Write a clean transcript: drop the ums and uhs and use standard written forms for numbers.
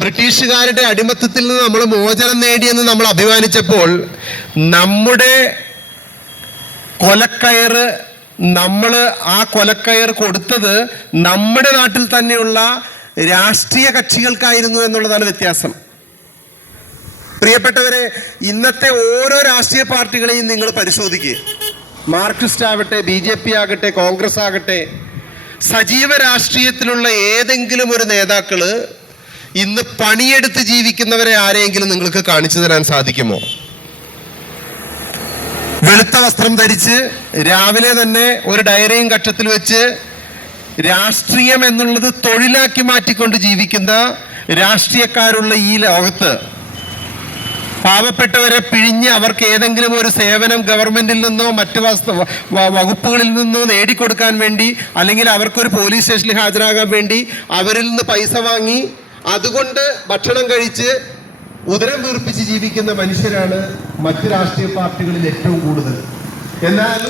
ബ്രിട്ടീഷുകാരുടെ അടിമത്തത്തിൽ നിന്ന് നമ്മൾ മോചനം നേടിയെന്ന് നമ്മൾ അഭിമാനിച്ചപ്പോൾ നമ്മുടെ കൊലക്കയറ് ആ കൊലക്കയർ കൊടുത്തത് നമ്മുടെ നാട്ടിൽ തന്നെയുള്ള രാഷ്ട്രീയ കക്ഷികൾക്കായിരുന്നു എന്നുള്ളതാണ് വ്യത്യാസം. പ്രിയപ്പെട്ടവരെ, ഇന്നത്തെ ഓരോ രാഷ്ട്രീയ പാർട്ടികളെയും നിങ്ങൾ പരിശോധിക്കുക. മാർക്സിസ്റ്റ് ആവട്ടെ, BJP ആകട്ടെ, കോൺഗ്രസ് ആകട്ടെ, സജീവ രാഷ്ട്രീയത്തിലുള്ള ഏതെങ്കിലും ഒരു നേതാക്കള് ഇന്ന് പണിയെടുത്ത് ജീവിക്കുന്നവരെ ആരെയെങ്കിലും നിങ്ങൾക്ക് കാണിച്ചു തരാൻ സാധിക്കുമോ? വെളുത്ത വസ്ത്രം ധരിച്ച് രാവിലെ തന്നെ ഒരു ഡയറിയും കക്ഷത്തിൽ വെച്ച് രാഷ്ട്രീയം എന്നുള്ളത് തൊഴിലാക്കി മാറ്റിക്കൊണ്ട് ജീവിക്കുന്ന രാഷ്ട്രീയക്കാരുള്ള ഈ ലോകത്ത് പാവപ്പെട്ടവരെ പിഴിഞ്ഞ് അവർക്ക് ഏതെങ്കിലും ഒരു സേവനം ഗവൺമെന്റിൽ നിന്നോ മറ്റു വകുപ്പുകളിൽ നിന്നോ നേടിക്കൊടുക്കാൻ വേണ്ടി, അല്ലെങ്കിൽ അവർക്കൊരു പോലീസ് സ്റ്റേഷനിൽ ഹാജരാകാൻ വേണ്ടി അവരിൽ നിന്ന് പൈസ വാങ്ങി അതുകൊണ്ട് ഭക്ഷണം കഴിച്ച് ഉദരം വീർപ്പിച്ച് ജീവിക്കുന്ന മനുഷ്യരാണ് മറ്റ് രാഷ്ട്രീയ പാർട്ടികളിൽ ഏറ്റവും കൂടുതൽ. എന്നാൽ